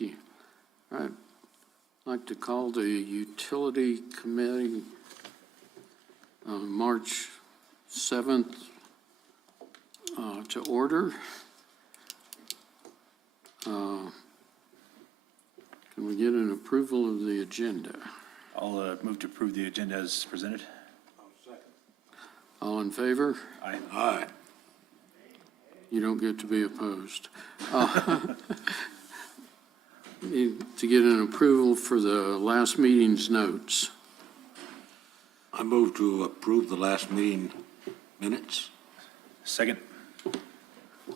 Thank you. All right. I'd like to call the Utility Committee March 7th to order. Can we get an approval of the agenda? I'll move to approve the agenda as presented. All in favor? Aye. Aye. You don't get to be opposed. Need to get an approval for the last meeting's notes. I move to approve the last meeting minutes. Second.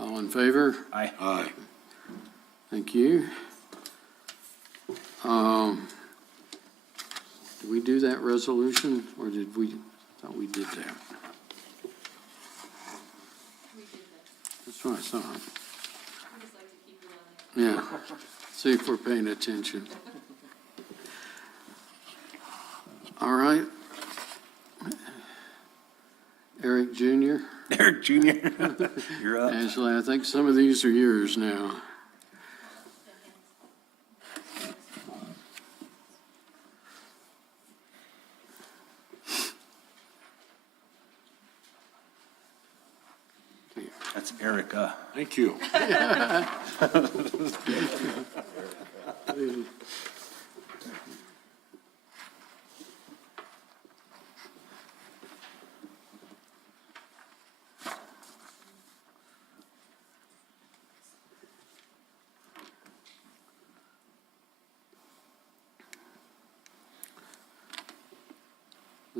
All in favor? Aye. Aye. Thank you. Did we do that resolution, or did we, thought we did that? That's what I thought. Yeah, see if we're paying attention. All right. Eric Jr., Eric Jr., you're up. Ashley, I think some of these are yours now. That's Erica. Thank you.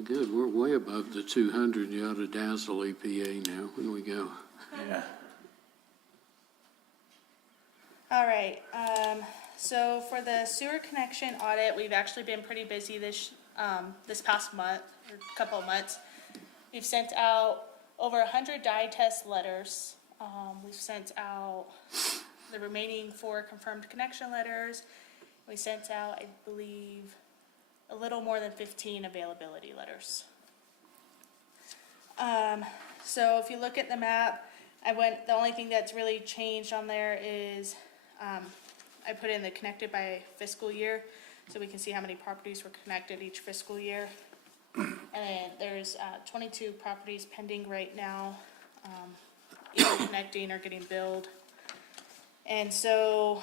Good, we're way above the 200. You ought to dazzle EPA now when we go. Yeah. All right, so for the sewer connection audit, we've actually been pretty busy this past month, or couple of months. We've sent out over 100 dye test letters. We've sent out the remaining 4 confirmed connection letters. We sent out, I believe, a little more than 15 availability letters. So if you look at the map, the only thing that's really changed on there is I put in the connected by fiscal year, so we can see how many properties were connected each fiscal year. And then there's 22 properties pending right now, either connecting or getting billed. And so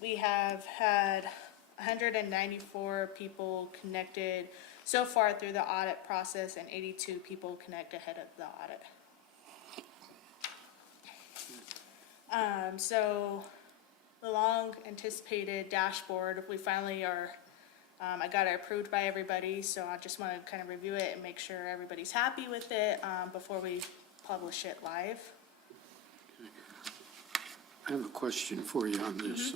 we have had 194 people connected so far through the audit process, and 82 people connect ahead of the audit. So the long anticipated dashboard, we finally are, I got it approved by everybody, so I just want to kind of review it and make sure everybody's happy with it before we publish it live. I have a question for you on this.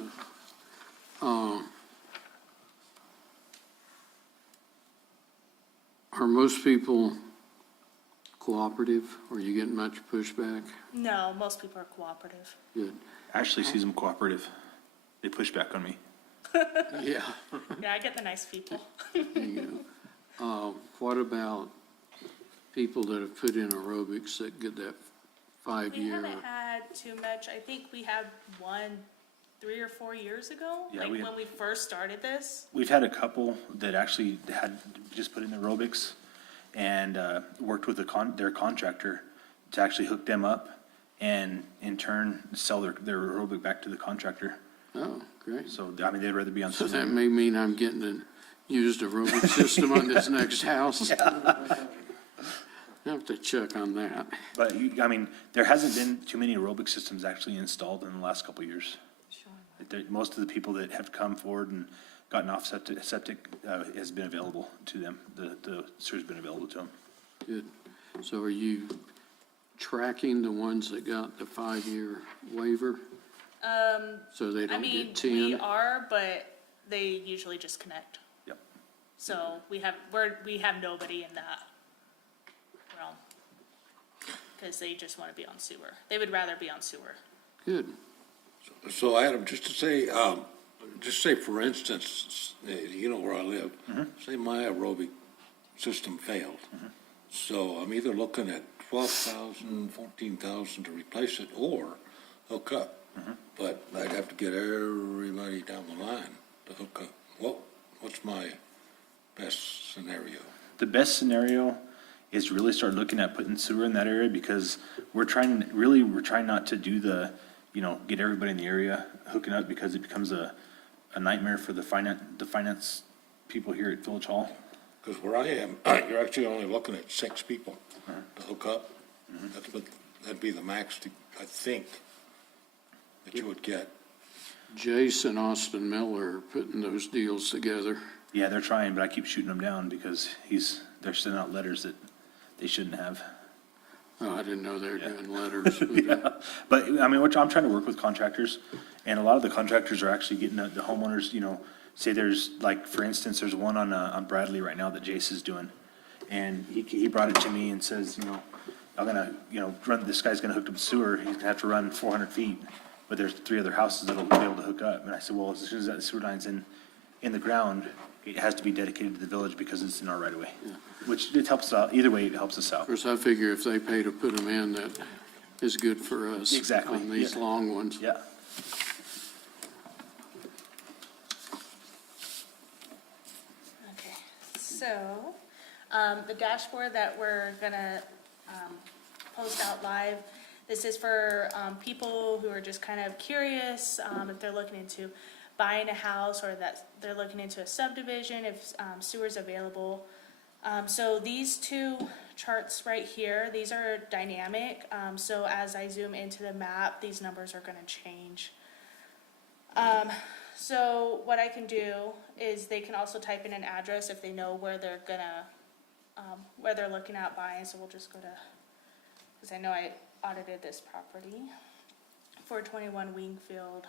Are most people cooperative? Are you getting much pushback? No, most people are cooperative. Good. Ashley sees them cooperative. They push back on me. Yeah. Yeah, I get the nice people. There you go. What about people that have put in aerobics that get that We 5-year? haven't had too much. I think we had one 3 or 4 years ago, Yeah, like we when we first started this. We've had a couple that actually had just put in aerobics and worked with their contractor to actually hook them up and in turn sell their aerobic back to the contractor. Oh, great. So, I mean, they'd rather be on. So that may mean I'm getting a used aerobic system on this next house. I have to check on that. But, I mean, there hasn't been too many aerobic systems actually installed in the last couple of years. Most of the people that have come forward and gotten off septic has been available to them. The sewer's been available to them. Good. So are you tracking the ones that got the 5-year waiver? So they I don't mean, get 10? we are, but they usually just connect. Yep. So we have nobody in that realm because they just want to be on sewer. They would rather be on sewer. Good. So Adam, just say for instance, you know where I live, say my aerobic system failed. So I'm either looking at $12,000, $14,000 to replace it or hook up But I'd have to get everybody down the line to hook up. What's my best scenario? The best scenario is really start looking at putting sewer in that area, because we're trying not to do get everybody in the area hooking up, because it becomes a nightmare for the finance people here at Village Hall. Because where I am, you're actually only looking at 6 people to hook up. That'd be the max, I think, that you would get. Jason Austin Miller are putting those deals together. Yeah, they're trying, but I keep shooting them down because they're sending out letters that they shouldn't have. Oh, I didn't know they were doing letters. Yeah, but I mean, I'm trying to work with contractors, and a lot of the contractors are actually getting the homeowners, say there's, like, for instance, there's one on Bradley right now that Jace is doing. And he brought it to me and says, I'm gonna, this guy's gonna hook up sewer, he's gonna have to run 400 feet, but there's 3 other houses that'll be able to hook up. And I said, well, as soon as that sewer line's in the ground, it has to be dedicated to the village because it's in our right of way. Which it helps out, either way, it helps us out. Of course, I figure if they pay to put them in, that is good for us. Exactly, On these yeah. long ones. Yeah. Okay, so, the dashboard that we're gonna, post out live, this is for, people who are just kind of curious, if they're looking into buying a house or that they're looking into a subdivision, if, sewer's available. So these 2 charts right here, these are dynamic, so as I zoom into the map, these numbers are gonna change. So what I can do is they can also type in an address if they know where they're gonna, where they're looking at buying, so we'll just go to, because I know I audited this property, 421 Wingfield.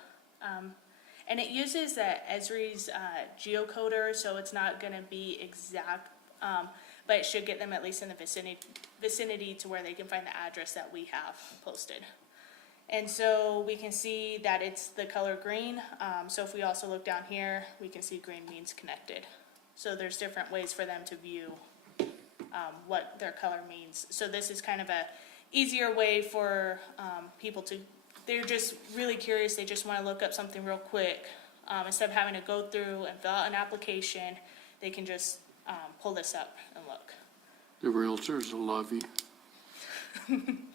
And it uses Esri's geocoder, so it's not gonna be exact, but it should get them at least in the vicinity to where they can find the address that we have posted. And so we can see that it's the color green. So if we also look down here, we can see green means connected. So there's different ways for them to view what their color means. So this is kind of a easier way for people to, they're just really curious, they just want to look up something real quick. Instead of having to go through and fill out an application, they can just pull this up and look. The realtors will love you.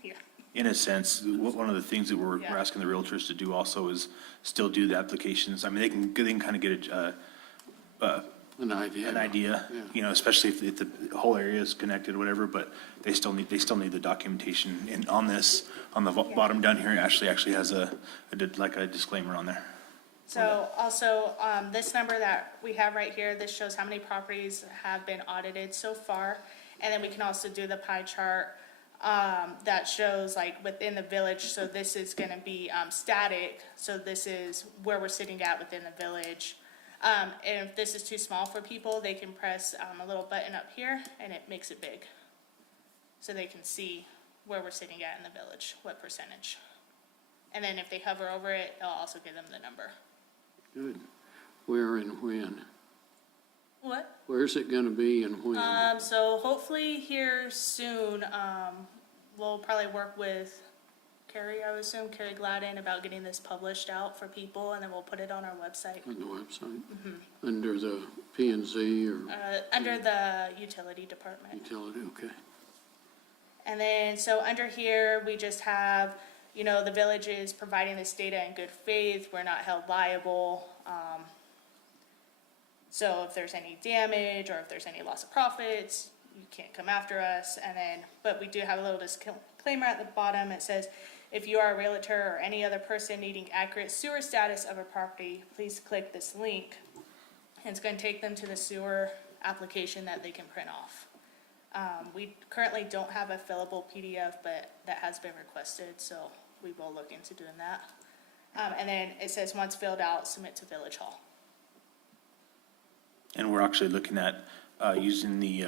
Yeah. In a sense, one of the things that we're Yeah. asking the realtors to do also is still do the applications. I mean, they can kind of get An idea. an idea, Yeah. especially if the whole area is connected or whatever, but they still need the documentation. And on the bottom down here, Ashley actually has a disclaimer on there. So also, this number that we have right here, this shows how many properties have been audited so far. And then we can also do the pie chart that shows like within the village. So this is gonna be static. So this is where we're sitting at within the village. And if this is too small for people, they can press a little button up here and it makes it big. So they can see where we're sitting at in the village, what percentage. And then if they hover over it, it'll also give them the number. Good. Where and when? What? Where's it gonna be and when? So hopefully here soon, we'll probably work with Carrie, I would assume, Carrie Gladden, about getting this published out for people, and then we'll put it on our website. On the website? Under the P and Z or Under the utility department. utility, okay. And then, so under here, we just have, the village is providing this data in good faith, we're not held liable. So if there's any damage, or if there's any loss of profits, you can't come after us. And then, but we do have a little disclaimer at the bottom, it says, if you are a realtor or any other person needing accurate sewer status of a property, please click this link. And it's gonna take them to the sewer application that they can print off. We currently don't have a fillable PDF, but that has been requested, so we will look into doing that. And then it says, once filled out, submit to Village Hall. And we're actually looking at using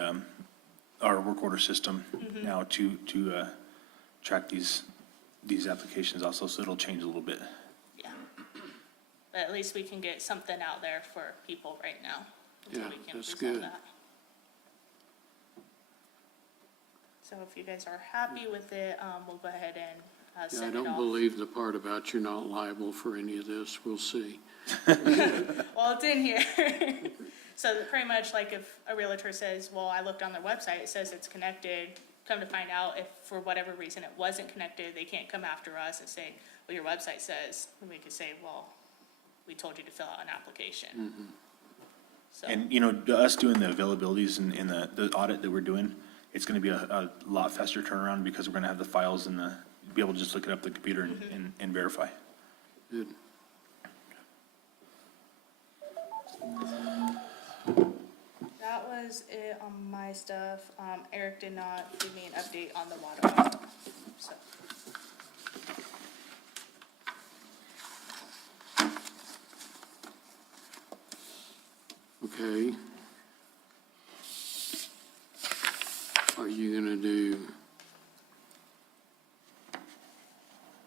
our work order system now to track these applications also, so it'll change a little bit. Yeah. But at least we can get something out there for people right now. until Yeah, we can that's resolve good. that. So if you guys are happy with it, we'll go ahead and I send it don't off. believe the part about you're not liable for any of this. We'll see. Well, it's in here. So that pretty much like if a realtor says, well, I looked on their website, it says it's connected, come to find out if for whatever reason it wasn't connected, they can't come after us and say, well, your website says, and we could say, well, we told you to fill out an application. So, And, you know, us doing the availabilities and the audit that we're doing, it's gonna be a lot faster turnaround because we're gonna have the files and be able to just look it up the computer and verify. Good. that was it on my stuff. Eric did not give me an update on the water audit, so. Okay. Are you gonna do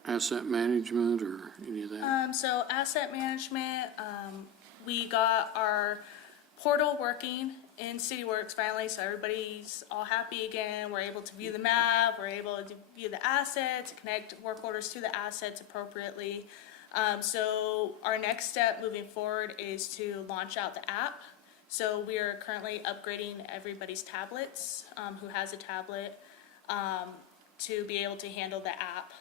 asset management or any of that? So asset management, we got our portal working in CityWorks finally, so everybody's all happy again. We're able to view the map, we're able to view the assets, connect work orders to the assets appropriately. So our next step moving forward is to launch out the app. So we are currently upgrading everybody's tablets, who has a tablet, to be able to handle the app.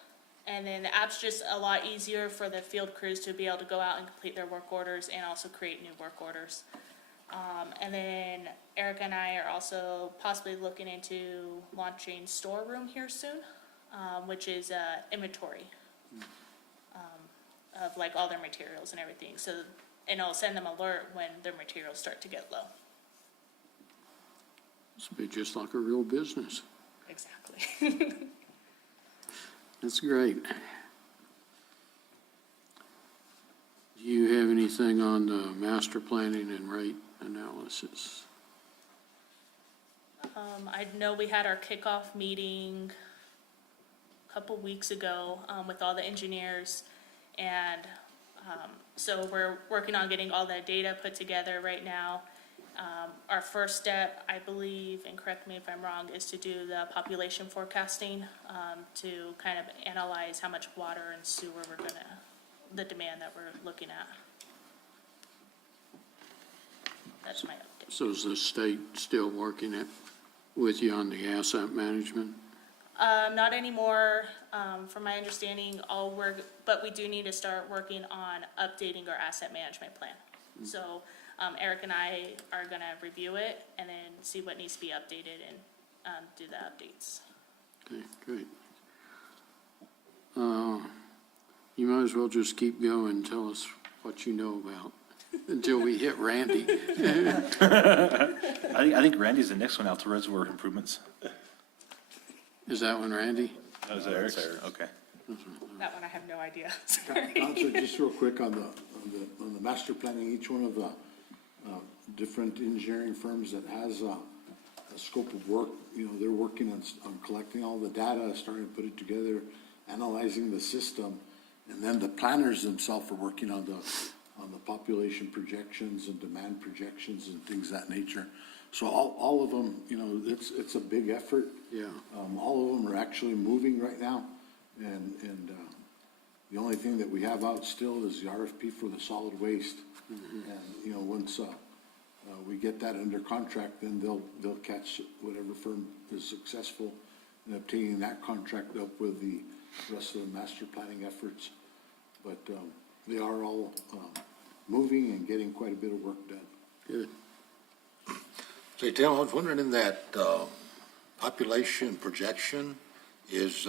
And then the app's just a lot easier for the field crews to be able to go out and complete their work orders and also create new work orders. And then Erica and I are also possibly looking into launching storeroom here soon, which is inventory of like all their materials and everything. So, and it'll send them alert when their materials start to get low. This will be just like a real business. Exactly. That's great. Do you have anything on the master planning and rate analysis? I know we had our kickoff meeting a couple weeks ago, with all the engineers. And, so we're working on getting all that data put together right now. Our first step, I believe, and correct me if I'm wrong, is to do the population forecasting, to kind of analyze how much water and sewer the demand that we're looking at. That's my update. So is the state still working it with you on the asset management? Not anymore, from my understanding, but we do need to start working on updating our asset management plan. So, Eric and I are gonna review it and then see what needs to be updated and, do the updates. Okay, great. You might as well just keep going, tell us what you know about until we hit Randy. I think Randy's the next one out to reservoir improvements. Is that one Randy? That was Eric's? Okay. That one I have no idea, sorry. Counselor, just real quick on the master planning, each one of the different engineering firms that has a scope of work, you know, they're working on collecting all the data, starting to put it together, analyzing the system, and then the planners themselves are working on the population projections and demand projections and things of that nature. So all of them, you know, it's a big effort. Yeah. All of them are actually moving right now, and the only thing that we have out still is the RFP for the solid waste. And, you know, once we get that under contract, then they'll catch whatever firm is successful in obtaining that contract up with the rest of the master planning efforts. But they are all moving and getting quite a bit of work done. Good. Say, Tim, I was wondering in that, population projection, is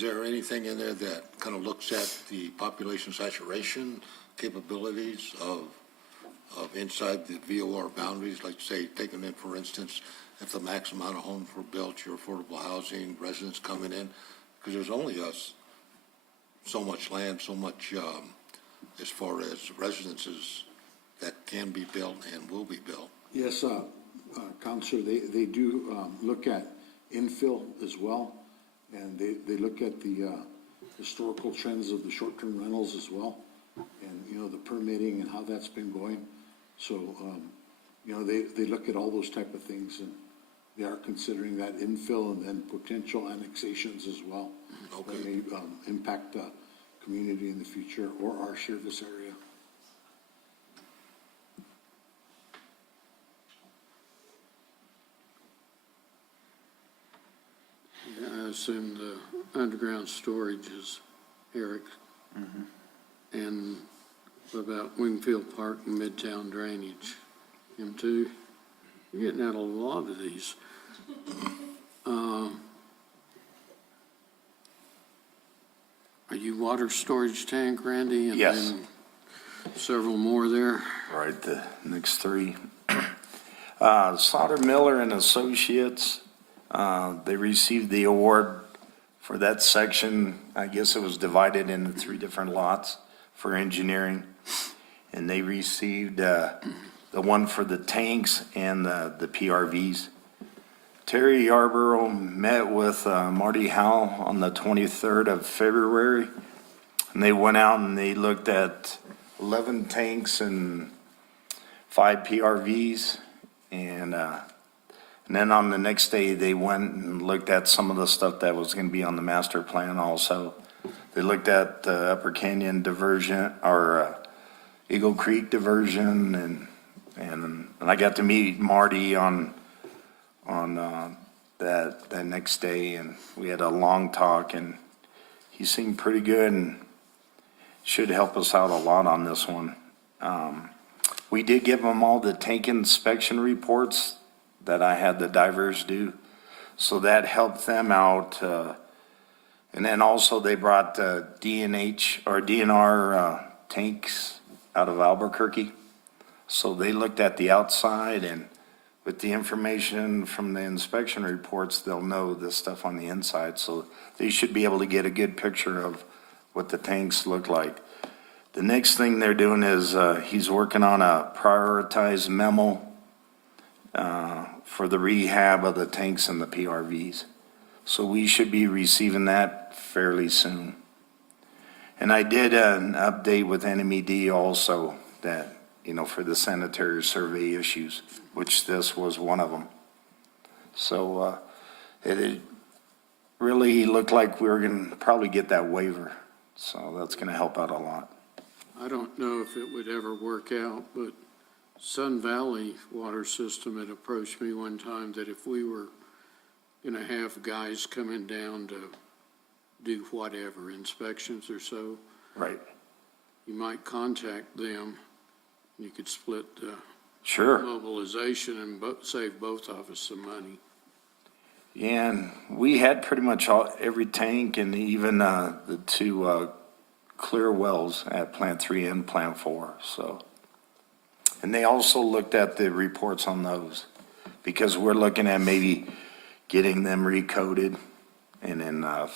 there anything in there that kind of looks at the population saturation capabilities of inside the VOR boundaries, like say, taking in, for instance, if the max amount of homes were built, your affordable housing, residents coming in, because there's only so much land, so much, as far as residences that can be built and will be built. Yes, Counselor, they do look at infill as well, and they look at the historical trends of the short-term rentals as well, and, you know, the permitting and how that's been going. So, you know, they look at all those type of things, and they are considering that infill and then potential annexations as well. Okay. that may impact the community in the future or our service area. I assume the underground storage is Eric. And what about Wingfield Park and Midtown drainage? Him too? You're getting out a lot of these. Are you water storage tank, Randy? And Yes. then several more there? Right, the next three. Slaughter Miller and Associates, they received the award for that section. I guess it was divided into 3 different lots for engineering. And they received the one for the tanks and the PRVs. Terry Yarborough met with Marty Howell on the 23rd of February. And they went out and they looked at 11 tanks and 5 PRVs. And then on the next day, they went and looked at some of the stuff that was going to be on the master plan also. They looked at the Upper Canyon diversion, or Eagle Creek diversion, and I got to meet Marty on that next day, and we had a long talk, and he seemed pretty good and should help us out a lot on this one. We did give them all the tank inspection reports that I had the divers do, so that helped them out. And then also they brought DNH or DNR tanks out of Albuquerque. So they looked at the outside, and with the information from the inspection reports, they'll know the stuff on the inside. So they should be able to get a good picture of what the tanks look like. The next thing they're doing is he's working on a prioritized memo for the rehab of the tanks and the PRVs. So we should be receiving that fairly soon. And I did an update with NMED also that, for the sanitary survey issues, which this was one of them. So it really looked like we were going to probably get that waiver. So that's going to help out a lot. I don't know if it would ever work out, but Sun Valley Water System had approached me one time that if we were gonna have guys coming down to do whatever, inspections or so, Right. you might contact them. You could split the Sure. mobilization and save both of us some money. Yeah, and we had pretty much every tank and even the 2 clear wells at Plant 3 and Plant 4, so. And they also looked at the reports on those, because we're looking at maybe getting them recoded and then a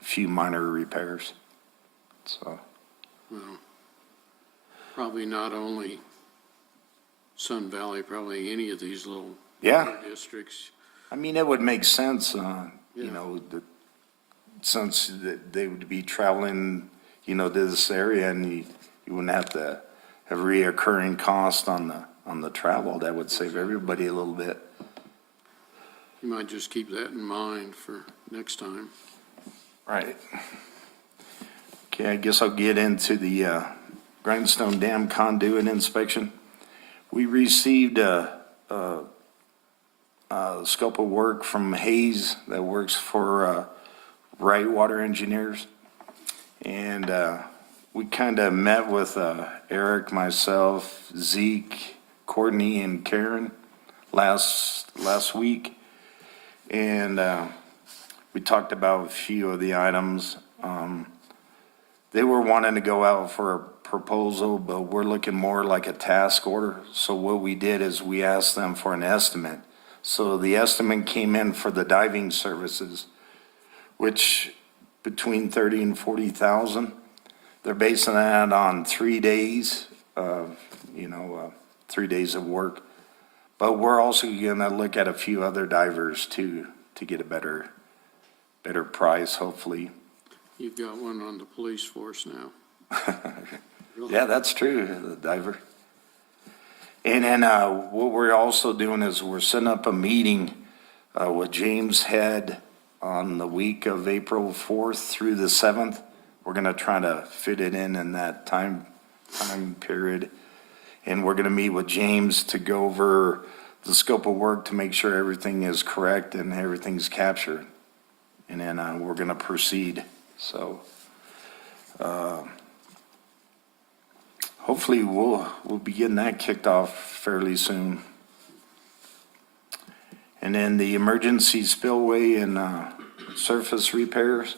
few minor repairs, so. Well, probably not only Sun Valley, probably any of these little Yeah. water districts. I mean, it would make sense, Yeah. since they would be traveling, to this area, and you wouldn't have to have reoccurring cost on the travel. That would save everybody a little bit. You might just keep that in mind for next time. Right. Okay, I guess I'll get into the Grindstone Dam conduit inspection. We received a scope of work from Hayes that works for Wright Water Engineers. And we kind of met with Eric, myself, Zeke, Courtney, and Karen last week. And we talked about a few of the items. They were wanting to go out for a proposal, but we're looking more like a task order. So what we did is we asked them for an estimate. So the estimate came in for the diving services, which between 30 and 40,000. They're basing that on 3 days of, 3 days of work. But we're also gonna look at a few other divers too, to get a better price, hopefully. You've got one on the police force now. Yeah, that's true, the diver. And then what we're also doing is we're setting up a meeting with James Head, on the week of April 4th through the 7th. We're going to try to fit it in that time period. And we're going to meet with James to go over the scope of work to make sure everything is correct and everything's captured. And then we're going to proceed. So hopefully we'll be getting that kicked off fairly soon. And then the emergency spillway and surface repairs.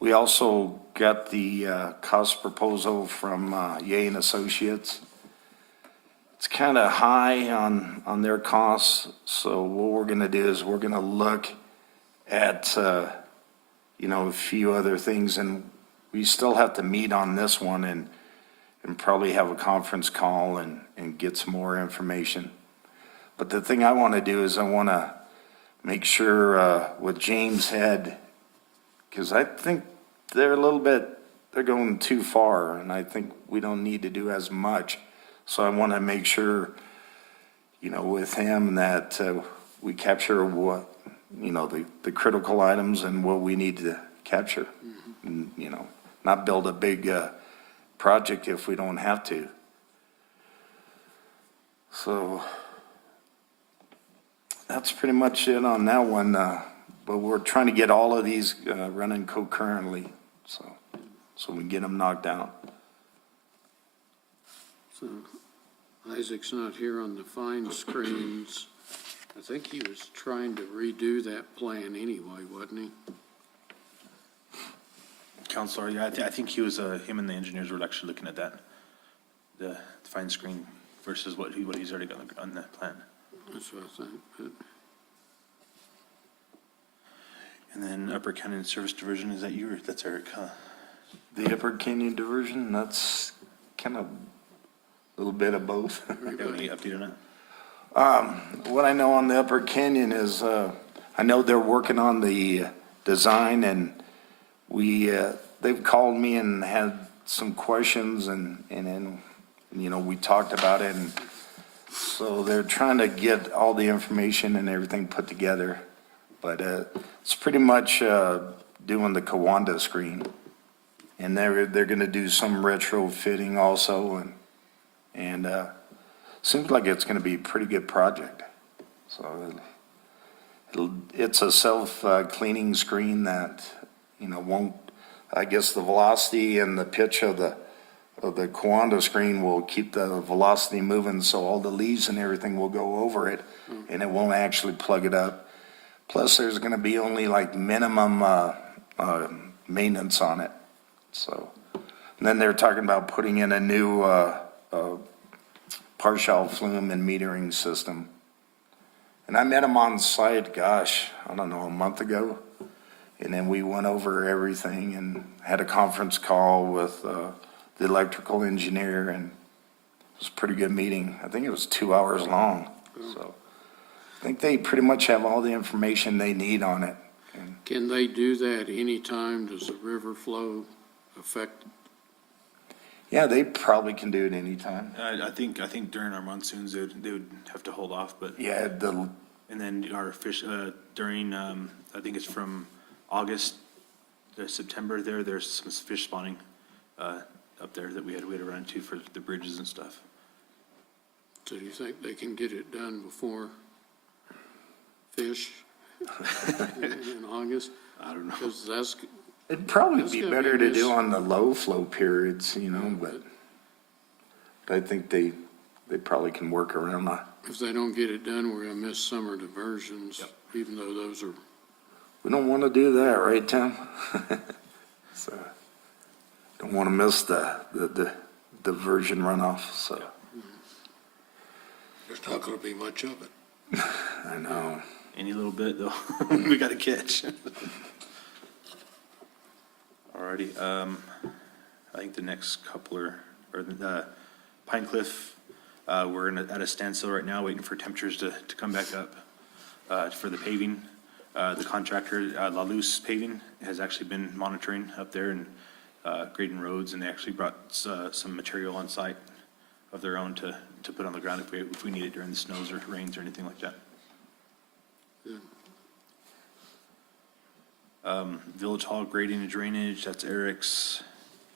We also got the cost proposal from Ye and Associates. It's kind of high on their costs, so what we're going to do is we're going to look at, a few other things, and we still have to meet on this one and probably have a conference call and get some more information. But the thing I want to do is I want to make sure what James had, because I think they're going too far, and I think we don't need to do as much. So I want to make sure, with him that we capture what, the critical items and what we need to capture. And, not build a big project if we don't have to. So that's pretty much it on that one. But we're trying to get all of these running concurrently, so we can get them knocked out. So Isaac's not here on the fine screens. I think he was trying to redo that plan anyway, wasn't he? Counselor, yeah, I think he was, him and the engineers were actually looking at that, the fine screen versus what he's already got on that plan. That's what I think. But And then Upper Canyon Service Diversion, is that you or that's Eric, huh? The Upper Canyon diversion, that's kind of a little bit of both. Got any update on that? What I know on the Upper Canyon is, I know they're working on the design, and they've called me and had some questions, and then, we talked about it, and so they're trying to get all the information and everything put together. But it's pretty much doing the Kawanda screen, and they're going to do some retrofitting also, and seems like it's going to be a pretty good project. So it's a self-cleaning screen that won't. I guess the velocity and the pitch of the Kawanda screen will keep the velocity moving, so all the leaves and everything will go over it, and it won't actually plug it up. Plus, there's going to be only like minimum maintenance on it. So, and then they're talking about putting in a new partial flume and metering system. And I met them on site, gosh, I don't know, a month ago. And then we went over everything and had a conference call with the electrical engineer, and it was a pretty good meeting. I think it was 2 hours long. So I think they pretty much have all the information they need on it. can they do that anytime? Does the river flow affect? Yeah, they probably can do it anytime. I think during our monsoons, they would have to hold off, but. Yeah, And then our fish, during, I think it's from August to September there's some fish spawning, up there that we had to run into for the bridges and stuff. So do you think they can get it done before fish in August? I don't know. Because it'd probably That's be gonna better be to do on the low flow periods, but I think they probably can work around that. if they don't get it done, we're gonna miss summer diversions, even though those are, We don't want to do that, right, Tim? So, don't want to miss the diversion runoff, so, There's not going to be much of it. I know. Any little bit though, we got to catch. Alrighty, I think the next couple are the Pine Cliff, we're at a standstill right now, waiting for temperatures to come back up, for the paving. The contractor, La Luz Paving, has actually been monitoring up there and, grading roads, and they actually brought, some material on site of their own to put on the ground if we need it during the snows or rains or anything like that. Village Hall grading and drainage, that's Eric's.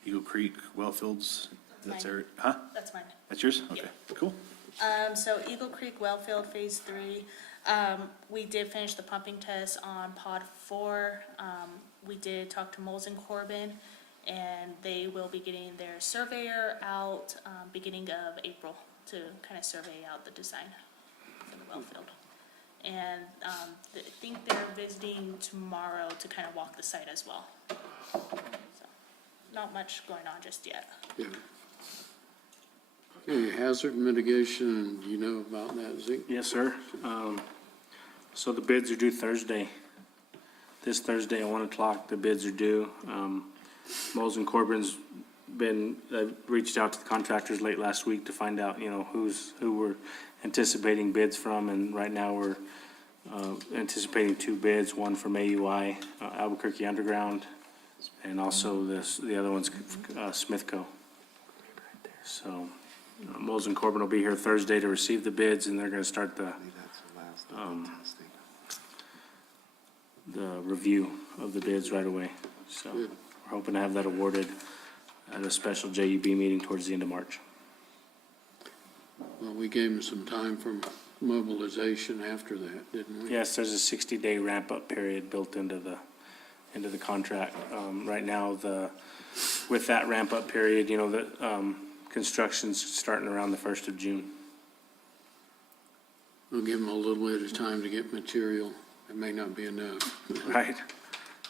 Eagle Creek well fields, that's Mine. Eric, huh? That's mine. That's yours? Okay, cool. So Eagle Creek Wellfield Phase 3, we did finish the pumping test on Pod 4. We did talk to Moles and Corbin, and they will be getting their surveyor out, beginning of April to kind of survey out the design for the wellfield. And, I think they're visiting tomorrow to kind of walk the site as well. So, not much going on just yet. Yeah. Okay, hazard mitigation, you know about that, Zeke? Yes, sir. So the bids are due Thursday. This Thursday at 1 o'clock, the bids are due. Moles and Corbin's reached out to the contractors late last week to find out, who we're anticipating bids from, and right now we're anticipating 2 bids, one from AUI, Albuquerque Underground, and also the other one's Smithco. So Moles and Corbin will be here Thursday to receive the bids, and they're gonna start the review of the bids right away. So we're hoping to have that awarded at a special JUB meeting towards the end of March. Well, we gave them some time for mobilization after that, didn't we? Yes, there's a 60-day ramp-up period built into the contract. Right now, with that ramp-up period, construction's starting around the 1st of June. We'll give them a little bit of time to get material. It may not be enough. Right.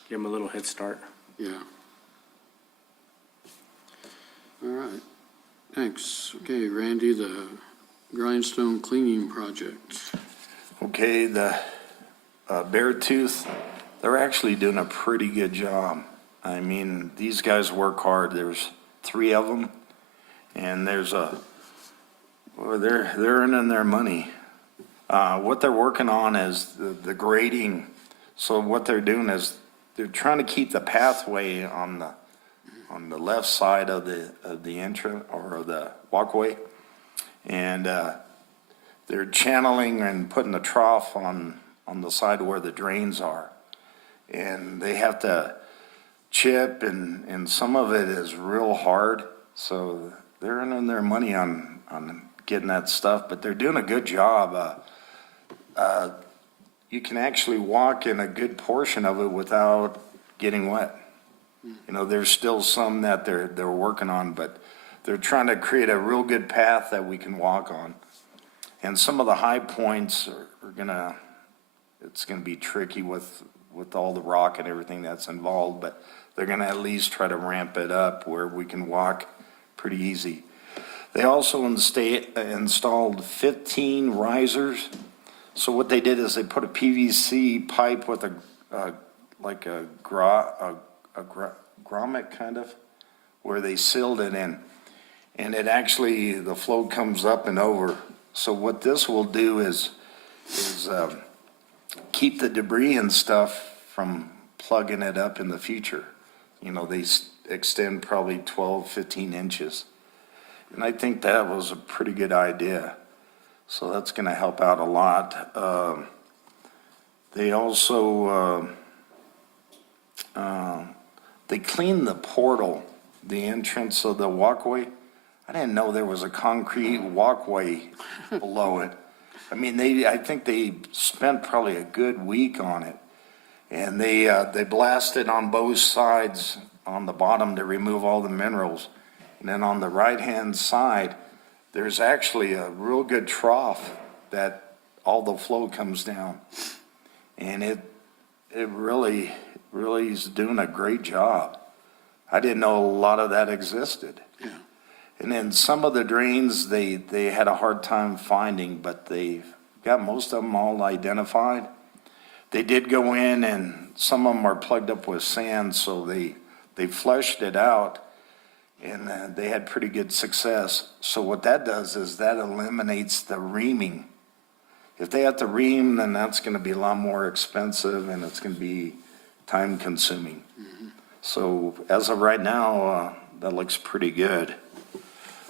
Give them a little head start. Yeah. All right, thanks. Okay, Randy, the Grindstone cleaning project. Okay, the Beartooth, they're actually doing a pretty good job. I mean, these guys work hard. There's 3 of them, and they're earning their money. What they're working on is the grading. So what they're doing is they're trying to keep the pathway on the left side of the entrance or the walkway, and they're channeling and putting the trough on the side where the drains are, and they have to chip, and some of it is real hard. So they're earning their money on getting that stuff, but they're doing a good job. You can actually walk in a good portion of it without getting wet. There's still some that they're working on, but they're trying to create a real good path that we can walk on. And some of the high points it's gonna be tricky with all the rock and everything that's involved, but they're gonna at least try to ramp it up where we can walk pretty easy. They also installed 15 risers. So what they did is they put a PVC pipe with a grommet kind of, where they sealed it in. And it actually, the flow comes up and over. So what this will do is keep the debris and stuff from plugging it up in the future. They extend probably 12, 15 inches. And I think that was a pretty good idea. So that's going to help out a lot. They also, they cleaned the portal, the entrance of the walkway. I didn't know there was a concrete walkway below it. I mean, I think they spent probably a good week on it. And they blasted on both sides on the bottom to remove all the minerals. And then on the right-hand side, there's actually a real good trough that all the flow comes down. And it really is doing a great job. I didn't know a lot of that existed. Yeah. And then some of the drains they had a hard time finding, but they've got most of them all identified. They did go in, and some of them are plugged up with sand, so they flushed it out. And they had pretty good success. So what that does is that eliminates the reaming. If they have to ream, then that's going to be a lot more expensive, and it's going to be time consuming. Mm-hmm. So as of right now, that looks pretty good.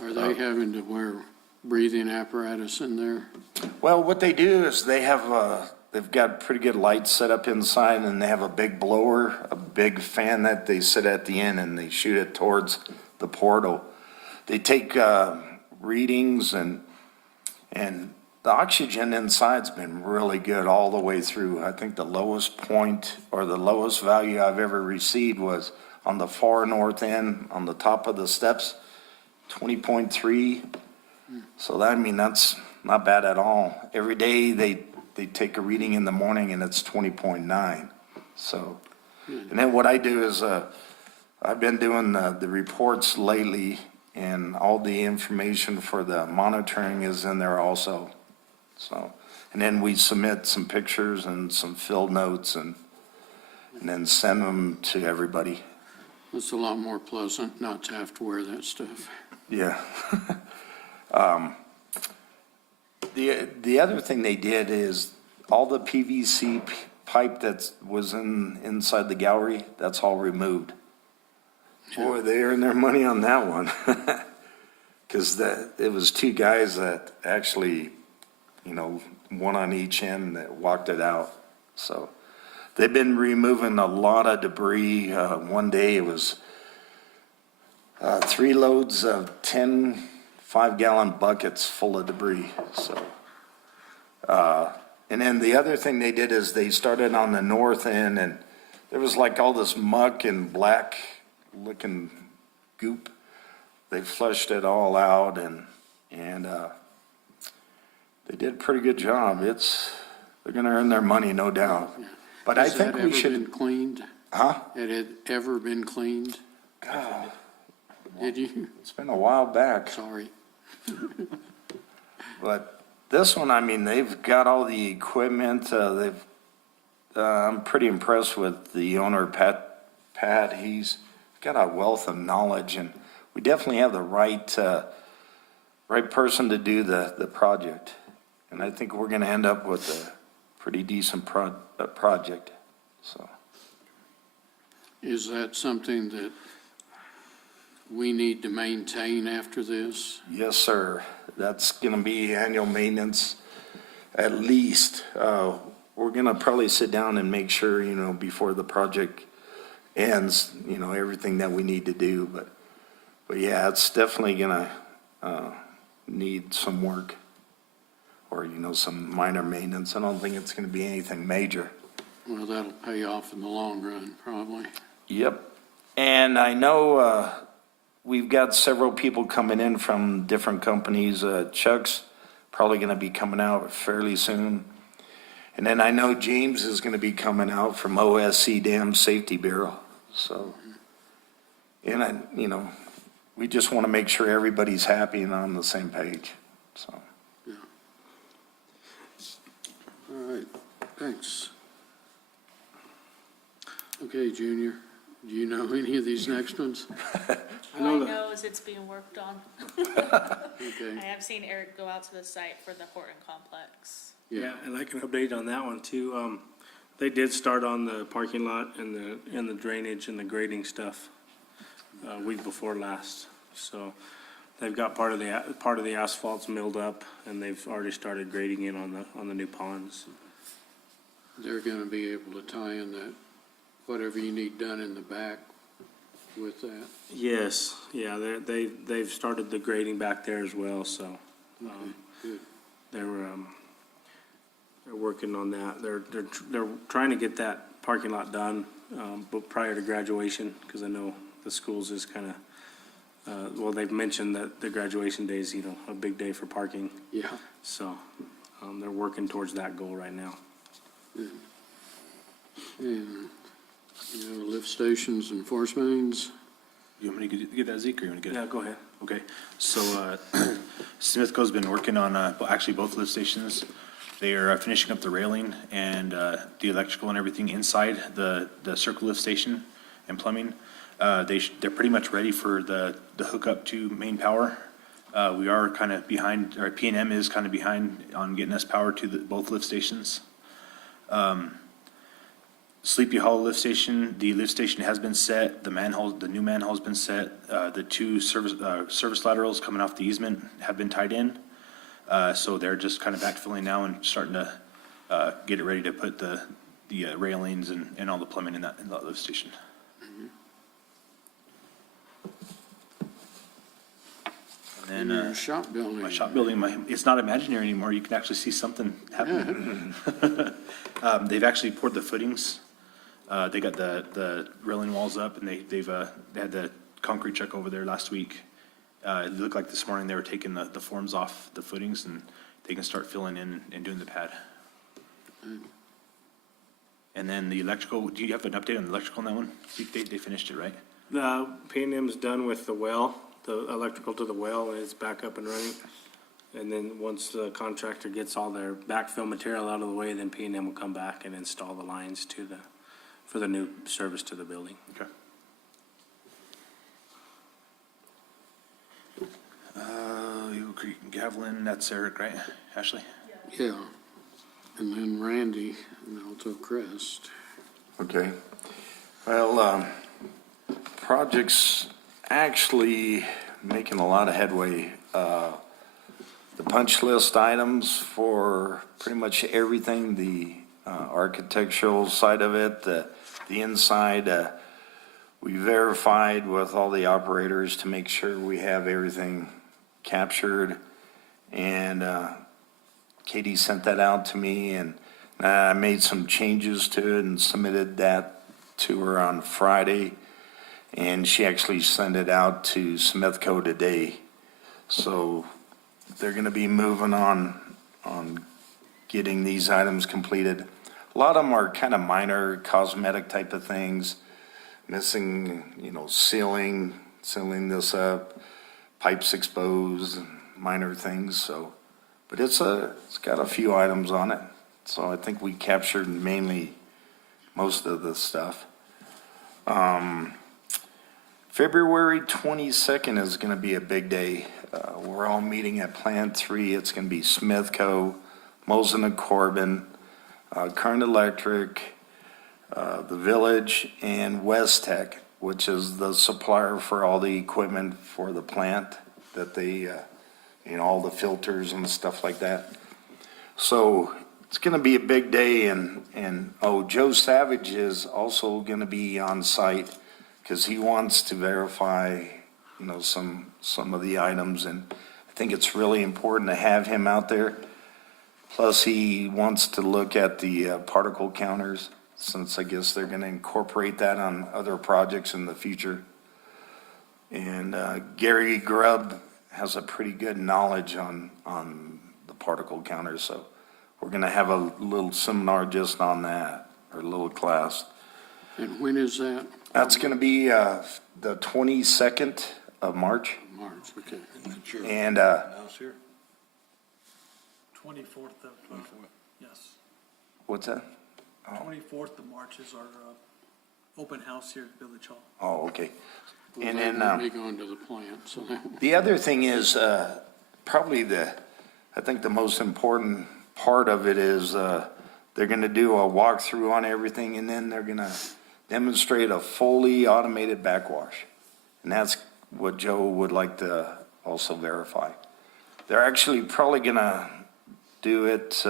Are they having to wear breathing apparatus in there? Well, what they do is they have they've got pretty good lights set up inside, and they have a big blower, a big fan that they sit at the end, and they shoot it towards the portal. They take readings, and the oxygen inside's been really good all the way through. I think the lowest point or the lowest value I've ever received was on the far north end, on the top of the steps, 20.3. So that, I mean, that's not bad at all. Every day they take a reading in the morning and it's 20.9. So, and then what I do is, I've been doing the reports lately, and all the information for the monitoring is in there also. So, and then we submit some pictures and some field notes and then send them to everybody. It's a lot more pleasant not to have to wear that stuff. Yeah. The other thing they did is all the PVC pipe that was inside the gallery, that's all removed. Boy, they earned their money on that one. Because it was two guys that actually, you know, one on each end that walked it out. So they've been removing a lot of debris. One day it was 3 loads of 10 5-gallon buckets full of debris. So, and then the other thing they did is they started on the north end, and there was like all this muck and black looking goop. They flushed it all out, and they did a pretty good job. They're gonna earn their money, no doubt. But I think we Has that ever should, been cleaned? huh? Had it ever been cleaned? Did you? It's been a while back. Sorry. But this one, I mean, they've got all the equipment, I'm pretty impressed with the owner, Pat. He's got a wealth of knowledge, and we definitely have the right person to do the project. And I think we're gonna end up with a pretty decent project, so. Is that something that we need to maintain after this? Yes, sir. That's gonna be annual maintenance, at least. We're gonna probably sit down and make sure, you know, before the project ends, you know, everything that we need to do, but yeah, it's definitely gonna, need some work, or, you know, some minor maintenance. I don't think it's gonna be anything major. Well, that'll pay off in the long run, probably. Yep. And I know, we've got several people coming in from different companies. Chuck's probably gonna be coming out fairly soon. And then I know James is gonna be coming out from OSC Dam Safety Bureau, so. And you know, we just wanna make sure everybody's happy and on the same page, so. All right, thanks. Okay, Junior, do you know any of these next ones? All I know is it's being worked on. Okay, I have seen Eric go out to the site for the Horton Complex. Yeah, and I can update on that one too. They did start on the parking lot and the drainage and the grading stuff, week before last. So they've got part of the asphalt's milled up, and they've already started grading in on the new ponds. they're gonna be able to tie in that, whatever you need done in the back with that. Yes, yeah, they've started the grading back there as well, so, Good. they're working on that. They're trying to get that parking lot done, but prior to graduation, because I know the schools is kind of, well, they've mentioned that the graduation day is, you know, a big day for parking, Yeah, so, they're working towards that goal right now. and, you know, lift stations and force mains. You want me to get that, Zeke, or you want to get it? Yeah, go ahead. Okay, so, Smithco's been working on, actually both lift stations. They are finishing up the railing and, the electrical and everything inside the circle lift station and plumbing. They're pretty much ready for the hookup to main power. We are kind of behind, or P&M is kind of behind on getting us power to both lift stations. Sleepy Hollow lift station, the lift station has been set, the new manhole's been set, the two service laterals coming off the easement have been tied in. So they're just kind of backfilling now and starting to get it ready to put the railings and all the plumbing in that lift station. And In then, your shop building. my shop building, it's not imaginary anymore. You can actually see something happening. They've actually poured the footings. They got the railing walls up, and they had the concrete truck over there last week. It looked like this morning they were taking the forms off the footings, and they can start filling in and doing the pad. And then the electrical, do you have an update on the electrical on that one? They finished it, right? The P&M's done with the well, the electrical to the well, and it's back up and running. And then once the contractor gets all their backfill material out of the way, then P&M will come back and install the lines for the new service to the building. Okay. Eagle Creek and Gavilan, that's Eric, right? Ashley? Yeah. And then Randy and Alto Crest. Okay. Well, project's actually making a lot of headway. The punch list items for pretty much everything, the architectural side of it, the inside, we verified with all the operators to make sure we have everything captured. And Katie sent that out to me, and I made some changes to it and submitted that to her on Friday. And she actually sent it out to Smithco today. So they're gonna be moving on getting these items completed. A lot of them are kind of minor cosmetic type of things, missing, sealing this up, pipes exposed, and minor things, so. But it's got a few items on it, so I think we captured mainly most of the stuff. February 22nd is gonna be a big day. We're all meeting at Plant 3. It's gonna be Smithco, Mosen and Corbin, Current Electric, the Village, and West Tech, which is the supplier for all the equipment for the plant that they, all the filters and stuff like that. So it's going to be a big day, and Joe Savage is also going to be on site because he wants to verify, some of the items, and I think it's really important to have him out there. Plus, he wants to look at the particle counters, since I guess they're going to incorporate that on other projects in the future. And Gary Grubb has a pretty good knowledge on the particle counters, so we're going to have a little seminar just on that, or a little class. And when is that? That's going to be the 22nd of March. March, okay. And House here? 24th of, yes, what's that? 24th of March is our open house here at Village Hall. Oh, okay. Well, And that then won't be going to the plant, so that, the other thing is probably I think the most important part of it is they're going to do a walkthrough on everything, and then they're going to demonstrate a fully automated backwash. And that's what Joe would like to also verify. They're actually probably going to do it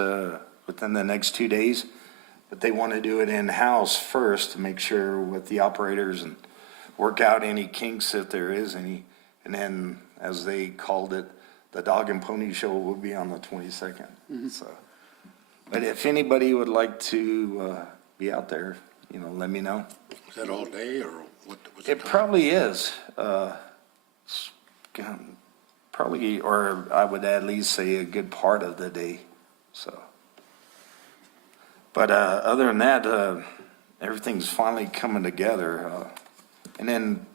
within the next 2 days, but they want to do it in-house first to make sure with the operators and work out any kinks if there is any. And then, as they called it, the Dog and Pony Show will be on the 22nd. So, but if anybody would like to be out there, let me know. Is that all day, or what's the It time? probably is. Probably, or I would at least say a good part of the day, so. But other than that, everything's finally coming together. And then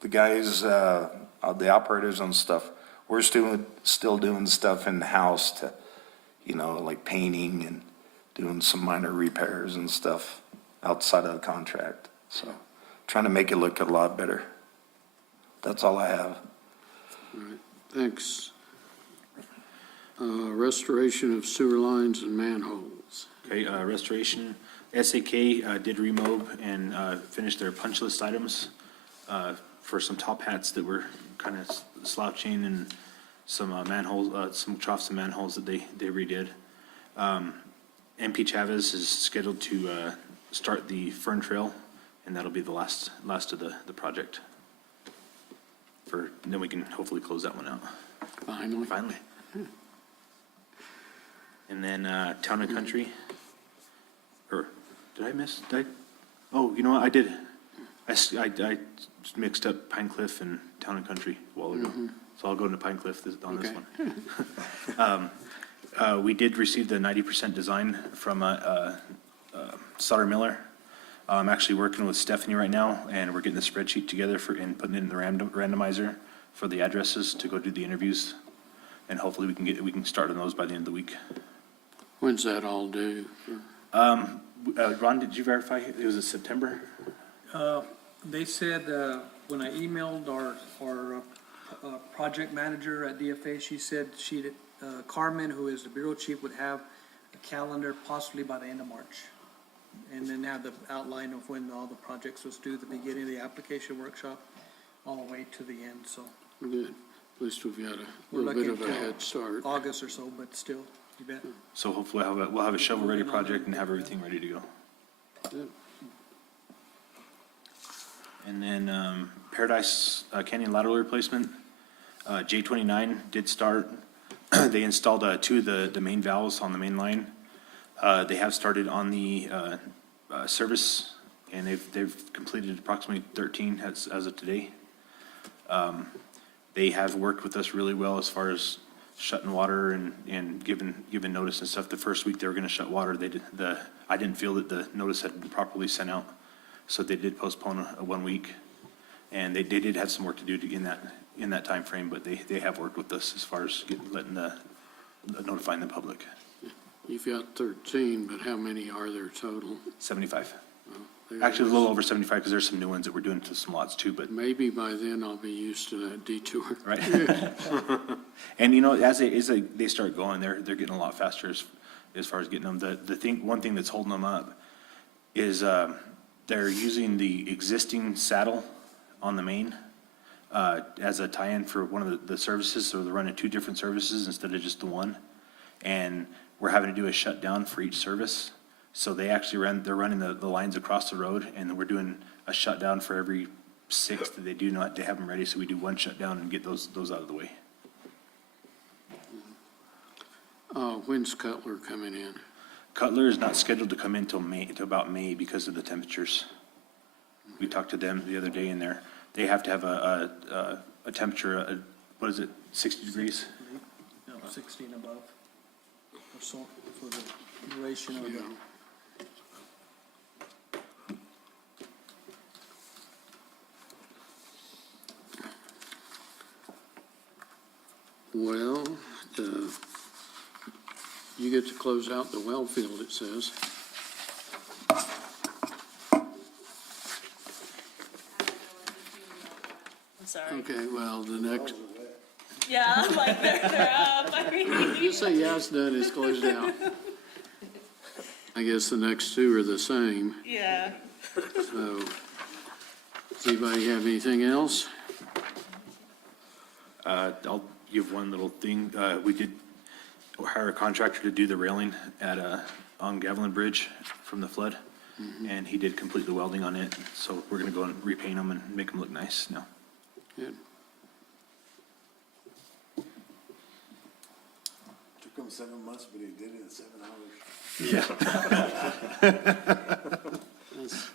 the guys, the operators and stuff, we're still doing stuff in-house to, like painting and doing some minor repairs and stuff outside of the contract. So trying to make it look a lot better. That's all I have. all right, thanks. Restoration of sewer lines and manholes. Okay, restoration, SAK did remob and finish their punch list items for some top hats that were kind of slouching, and some manholes, some troughs and manholes that they redid. MP Chavez is scheduled to start the Fern Trail, and that'll be the last of the project. Then we can hopefully close that one out. Finally. And then Town and Country, or did I miss? Oh, you know what, I did. I mixed up Pine Cliff and Town and Country a while ago. So I'll go into Pine Cliff on this one. We did receive the 90% design from Sutter Miller. I'm actually working with Stephanie right now, and we're getting the spreadsheet together and putting it in the randomizer for the addresses to go do the interviews. And hopefully we can start on those by the end of the week. When's that all due? Ron, did you verify? It was in September? They said, when I emailed our project manager at DFA, she said Carmen, who is the bureau chief, would have a calendar possibly by the end of March. And then have the outline of when all the projects was due, the beginning of the application workshop, all the way to the end, so. Good. At least we've got a We're little bit looking of a till head start. August or so, but still, you bet. So hopefully we'll have a shovel-ready project and have everything ready to go. Good. And then Paradise Canyon lateral replacement, J29 did start. They installed two of the main valves on the main line. They have started on the service, and they've completed approximately 13 as of today. They have worked with us really well as far as shutting water and giving notice and stuff. The first week they were gonna shut water, I didn't feel that the notice had been properly sent out, so they did postpone 1 week. And they did have some work to do in that time frame, but they have worked with us as far as notifying the public. You've got 13, but how many are there total? 75. There Actually, a it little is. over 75, because there's some new ones that we're doing to some lots too, but, Maybe by then I'll be used to that detour. right? And you know, as they start going, they're getting a lot faster as far as getting them. One thing that's holding them up is they're using the existing saddle on the main as a tie-in for one of the services, so they're running 2 different services instead of just the one. And we're having to do a shutdown for each service. So they're running the lines across the road, and we're doing a shutdown for every 6 that they do not, to have them ready, so we do 1 shutdown and get those out of the way. When's Cutler coming in? Cutler is not scheduled to come in till about May because of the temperatures. We talked to them the other day, and they have to have a temperature, what is it, 60 degrees? No, 16 above, or so, for the duration of the. Well, you get to close out the well field, it says. I'm sorry. Okay, well, the next, Yeah, I'm like, they're up. I mean, you say yes, done, it's closed out. I guess the next 2 are the same, yeah. so. Does anybody have anything else? I'll give one little thing. We did hire a contractor to do the railing on Gavilan Bridge from the flood. And he did complete the welding on it. So we're gonna go and repaint them and make them look nice now. Good. Took him 7 months, but he did it in 7 hours. That's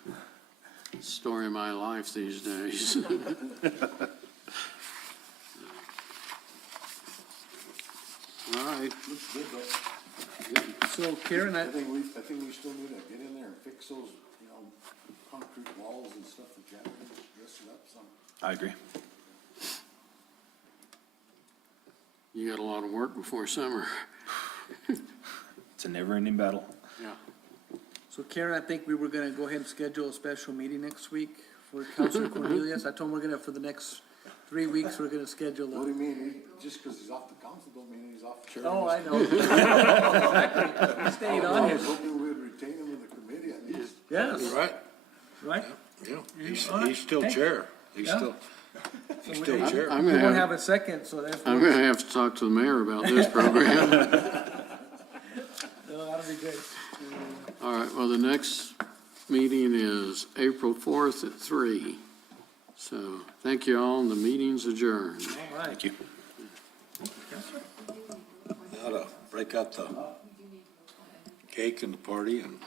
the story of my life these days. All right. Looks good though. So Karen, I think we still need to get in there and fix those, concrete walls and stuff that you have to dress it up some. I agree. You got a lot of work before summer. It's a never-ending battle. Yeah. So Karen, I think we were gonna go ahead and schedule a special meeting next week for Councilor Cornelius. I told him we're gonna, for the next 3 weeks, we're gonna schedule What do a. you mean? Just because he's off the council don't mean he's off the chair. Oh, I know. Exactly. He stayed on I here. was hoping we would retain him in the committee at least. Yes, Right, right? yeah, All he's still right. chair. He's Yeah. still chair. I'm We gonna won't have, have a second, so that's. I'm gonna have to talk to the mayor about this program. No, that'll be good. All right, well, the next meeting is April 4th at 3. So, thank you all, and the meeting's adjourned. All right. Thank you. Now to break out the cake and the party and